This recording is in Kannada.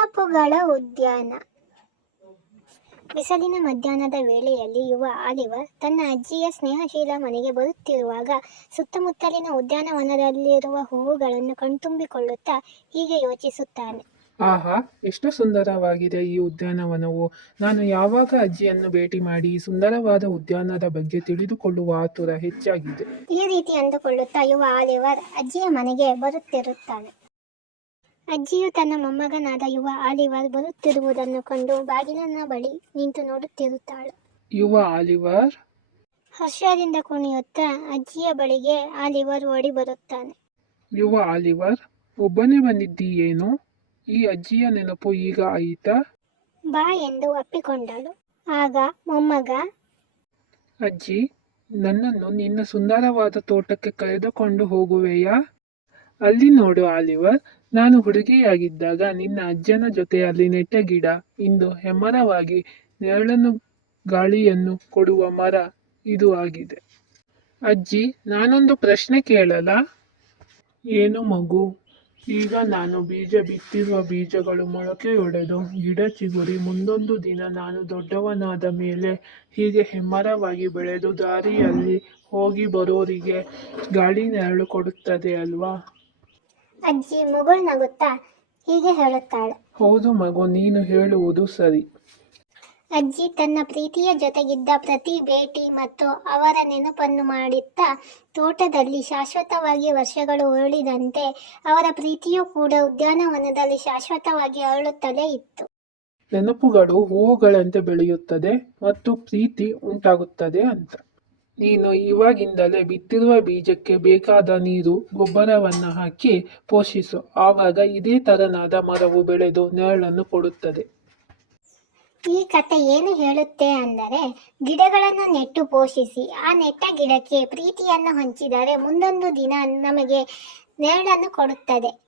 ನೆನಪುಗಳ ಉದ್ಯಾನ. ಬಿಸಿಲಿನ ಮಧ್ಯಾಹ್ನದ ವೇಳೆಯಲ್ಲಿ ಯುವ ಆಲಿವ ತನ್ನ ಅಜ್ಜಿಯ ಸ್ನೇಹಶೀಲ ಮನೆಗೆ ಬರುತ್ತಿರುವಾಗ ಸುತ್ತಮುತ್ತಲಿನ ಉದ್ಯಾನವನದಲ್ಲಿರುವ ಹೂವುಗಳನ್ನು ಕಣ್ತುಂಬಿಕೊಳ್ಳುತ್ತಾ ಹೀಗೆ ಯೋಚಿಸುತ್ತಾನೆ. ಆಹಾ ಎಷ್ಟು ಸುಂದರವಾಗಿದೆ ಈ ಉದ್ಯಾನವನವು. ನಾನು ಯಾವಾಗ ಅಜ್ಜಿಯನ್ನು ಭೇಟಿ ಮಾಡಿ ಈ ಸುಂದರವಾದ ಉದ್ಯಾನದ ಬಗ್ಗೆ ತಿಳಿದುಕೊಳ್ಳುವ ಆತುರ ಹೆಚ್ಚಾಗಿದೆ. ಈ ರೀತಿ ಅಂದುಕೊಳ್ಳುತ್ತಾ ಯುವ ಆಲಿವರ್ ಅಜ್ಜಿಯ ಮನೆಗೆ ಬರುತ್ತಿರುತ್ತಾನೆ. ಅಜ್ಜಿಯು ತನ್ನ ಮೊಮ್ಮಗನಾದ ಯುವ ಆಲಿವರ್ ಬರುತ್ತಿರುವುದನ್ನು ಕಂಡು ಬಾಗಿಲನ ಬಳಿ ನಿಂತು ನೋಡುತ್ತಿರುತ್ತಾಳೆ. ಯುವ ಆಲಿವರ್? ಹರ್ಷದಿಂದ ಕುಣಿಯುತ್ತಾ ಅಜ್ಜಿಯ ಬಳಿಗೆ ಆಲಿವರ್ ಓಡಿ ಬರುತ್ತಾನೆ. ಯುವ ಆಲಿವರ್ ಒಬ್ಬನೇ ಬಂದಿದ್ದೀಯೇನು? ಈ ಅಜ್ಜಿಯ ನೆನಪು ಈಗ ಆಯಿತ? ಬಾ ಎಂದು ಅಪ್ಪಿಕೊಂಡಳು. ಆಗ ಮೊಮ್ಮಗ ಅಜ್ಜಿ ನನ್ನನ್ನು ನಿನ್ನ ಸುಂದರವಾದ ತೋಟಕ್ಕೆ ಕರೆದುಕೊಂಡು ಹೋಗುವೆಯಾ? ಅಲ್ಲಿ ನೋಡು ಆಲಿವರ್ ನಾನು ಹುಡುಗಿಯಾಗಿದ್ದಾಗ ನಿನ್ನ ಅಜ್ಜನ ಜೊತೆಯಲ್ಲಿ ನೆಟ್ಟ ಗಿಡ ಇಂದು ಹೆಮ್ಮರವಾಗಿ ನೆರಳನ್ನು ಗಾಳಿಯನ್ನು ಕೊಡುವ ಮರ ಇದು ಆಗಿದೆ. ಅಜ್ಜಿ, ನಾನೊಂದು ಪ್ರಶ್ನೆ ಕೇಳಲ? ಏನು ಮಗು? ಈಗ ನಾನು ಬೀಜ ಬಿತ್ತಿರುವ ಬೀಜಗಳು ಮೊಳಕೆಯೊಡೆದು ಗಿಡ ಚಿಗುರಿ, ಮುಂದೊಂದು ದಿನ ನಾನು ದೊಡ್ಡವನಾದ ಮೇಲೆ ಹೀಗೆ ಹೆಮ್ಮರವಾಗಿ ಬೆಳೆದು ದಾರಿಯಲ್ಲಿ ಹೋಗಿ ಬರೋರಿಗೆ ಗಾಳಿ ನೆರಳು ಕೊಡುತ್ತದೆ ಅಲ್ವಾ? ಅಜ್ಜಿ ಮಗಳು ನಗುತ್ತಾ ಹೀಗೆ ಹೇಳುತ್ತಾಳೆ. ಹೌದು ಮಗು ನೀನು ಹೇಳುವುದು ಸರಿ. ಅಜ್ಜಿ ತನ್ನ ಪ್ರೀತಿಯ ಜೊತೆಗಿದ್ದ ಪ್ರತಿ ಭೇಟಿ ಮತ್ತು ಅವರ ನೆನಪನ್ನು ಮಾಡುತ್ತಾ ತೋಟದಲ್ಲಿ ಶಾಶ್ವತವಾಗಿ ವರ್ಷಗಳು ಉರುಳಿದಂತೆ ಅವರ ಪ್ರೀತಿಯೂ ಕೂಡ ಉದ್ಯಾನವನದಲ್ಲಿ ಶಾಶ್ವತವಾಗಿ ಅರಳುತ್ತಲೇ ಇತ್ತು. ನೆನಪುಗಳು ಹೂವುಗಳಂತೆ ಬೆಳೆಯುತ್ತದೆ ಮತ್ತು ಪ್ರೀತಿ ಉಂಟಾಗುತ್ತದೆ ಅಂತ. ನೀನು ಇವಾಗಿಂದಲೇ ಬಿತ್ತಿರುವ ಬೀಜಕ್ಕೆ ಬೇಕಾದ ನೀರು, ಗೊಬ್ಬರವನ್ನು ಹಾಕಿ ಪೋಷಿಸು. ಆವಾಗ ಇದೇ ತರನಾದ ಮರವು ಬೆಳೆದು ನೆರಳನ್ನು ಕೊಡುತ್ತದೆ. ಈ ಕತೆ ಏನು ಹೇಳುತ್ತೆ ಅಂದರೆ, ಗಿಡಗಳನ್ನು ನೆಟ್ಟು ಪೋಷಿಸಿ, ಆ ನೆಟ್ಟ ಗಿಡಕ್ಕೆ ಪ್ರೀತಿಯನ್ನು ಹಂಚಿದರೆ ಮುಂದೊಂದು ದಿನ ನಮಗೆ ನೆರಳನ್ನು ಕೊಡುತ್ತದೆ.